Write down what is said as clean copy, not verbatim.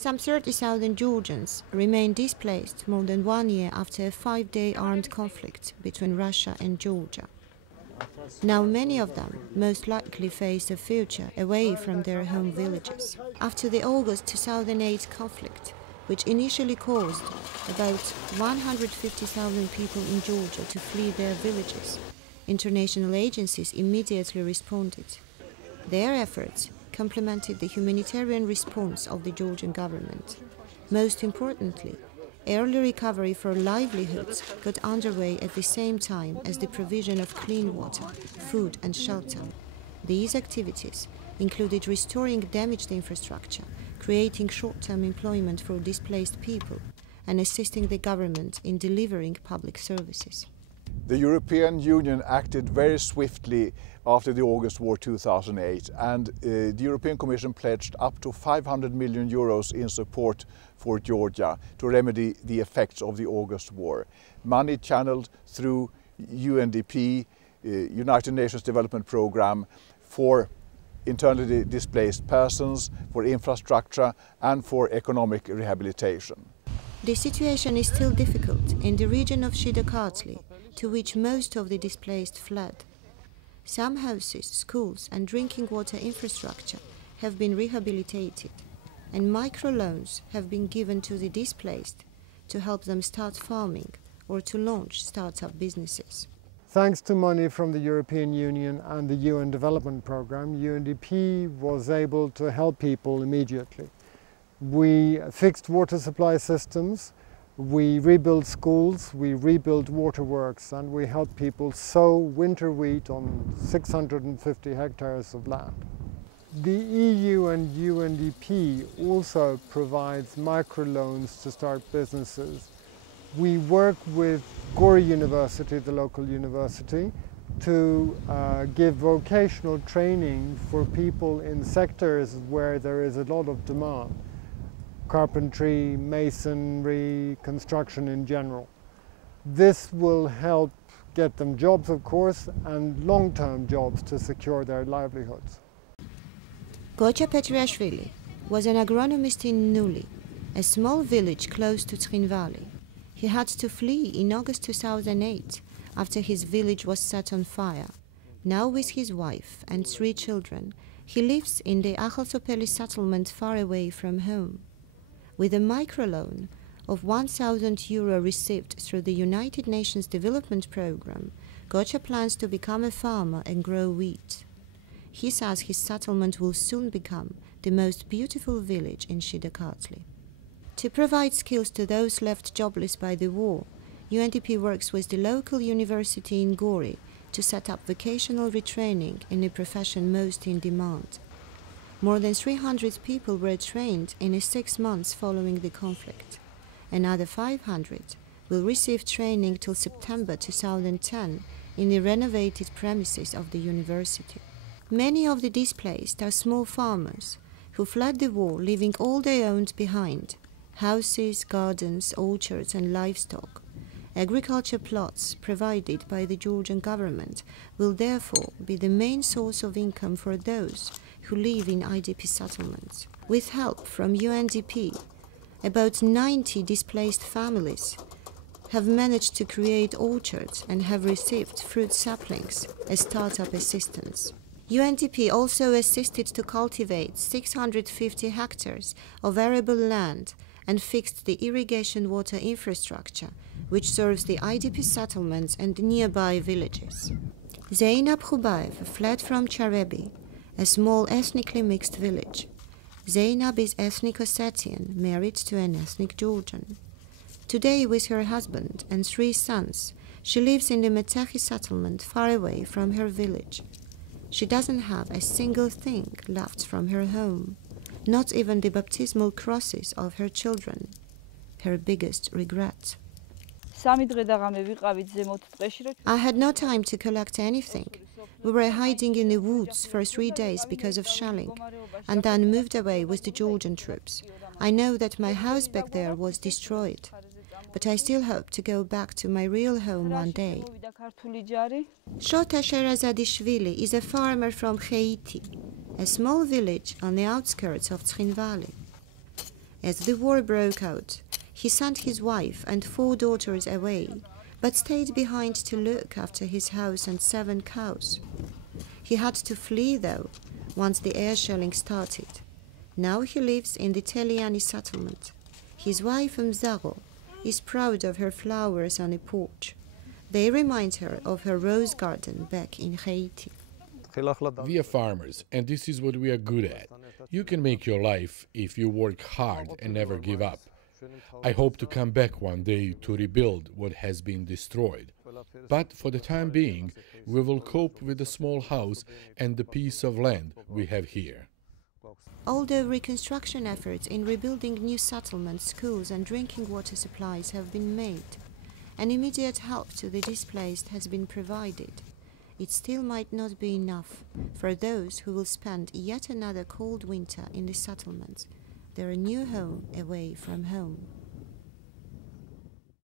Some 30,000 Georgians remain displaced more than 1 year after a 5-day armed conflict between Russia and Georgia. Now many of them most likely face a future away from their home villages. After the August 2008 conflict, which initially caused about 150,000 people in Georgia to flee their villages, international agencies immediately responded. Their efforts complemented the humanitarian response of the Georgian government. Most importantly, early recovery for livelihoods got underway at the same time as the provision of clean water, food and shelter. These activities included restoring damaged infrastructure, creating short-term employment for displaced people, and assisting the government in delivering public services. The European Union acted very swiftly after the August War 2008, and the European Commission pledged up to 500 million euros in support for Georgia to remedy the effects of the August War. Money channeled through UNDP, United Nations Development Programme, for internally displaced persons, for infrastructure and for economic rehabilitation. The situation is still difficult in the region of Shida Kartli, to which most of the displaced fled. Some houses, schools and drinking water infrastructure have been rehabilitated, and microloans have been given to the displaced to help them start farming or to launch start-up businesses. Thanks to money from the European Union and the UN Development Programme, UNDP was able to help people immediately. We fixed water supply systems, we rebuilt schools, we rebuilt waterworks, and we helped people sow winter wheat on 650 hectares of land. The EU and UNDP also provides microloans to start businesses. We work with Gori University, the local university, to give vocational training for people in sectors where there is a lot of demand. Carpentry, masonry, construction in general. This will help get them jobs, of course, and long-term jobs to secure their livelihoods. Gocha Petriashvili was an agronomist in Nuli, a small village close to Trinvali. He had to flee in August 2008 after his village was set on fire. Now with his wife and 3 children, he lives in the Achalsopeli settlement far away from home. With a microloan of €1,000 received through the United Nations Development Programme, Gocha plans to become a farmer and grow wheat. He says his settlement will soon become the most beautiful village in Shida Kartli. To provide skills to those left jobless by the war, UNDP works with the local university in Gori to set up vocational retraining in a profession most in demand. More than 300 people were trained in the 6 months following the conflict. Another 500 will receive training till September 2010 in the renovated premises of the university. Many of the displaced are small farmers who fled the war, leaving all they owned behind: houses, gardens, orchards and livestock. Agriculture plots provided by the Georgian government will therefore be the main source of income for those who live in IDP settlements. With help from UNDP, about 90 displaced families have managed to create orchards and have received fruit saplings as startup assistance. UNDP also assisted to cultivate 650 hectares of arable land and fixed the irrigation water infrastructure, which serves the IDP settlements and nearby villages. Zeynab Khubaev fled from Charebi, a small ethnically mixed village. Zeynab is ethnic Ossetian, married to an ethnic Georgian. Today, with her husband and 3 sons, she lives in the Metechi settlement far away from her village. She doesn't have a single thing left from her home, not even the baptismal crosses of her children, her biggest regret. I had no time to collect anything. We were hiding in the woods for 3 days because of shelling, and then moved away with the Georgian troops. I know that my house back there was destroyed, but I still hope to go back to my real home one day. Shota Sherazadishvili is a farmer from Cheiti, a small village on the outskirts of Trinvali. As the war broke out, he sent his wife and 4 daughters away, but stayed behind to look after his house and 7 cows. He had to flee, though, once the air shelling started. Now he lives in the Teliani settlement. His wife, Mzaro, is proud of her flowers on a porch. They remind her of her rose garden back in Haiti. We are farmers, and this is what we are good at. You can make your life if you work hard and never give up. I hope to come back one day to rebuild what has been destroyed. But for the time being, we will cope with the small house and the piece of land we have here. Although reconstruction efforts in rebuilding new settlements, schools and drinking water supplies have been made, and immediate help to the displaced has been provided, it still might not be enough for those who will spend yet another cold winter in the settlements, their new home away from home.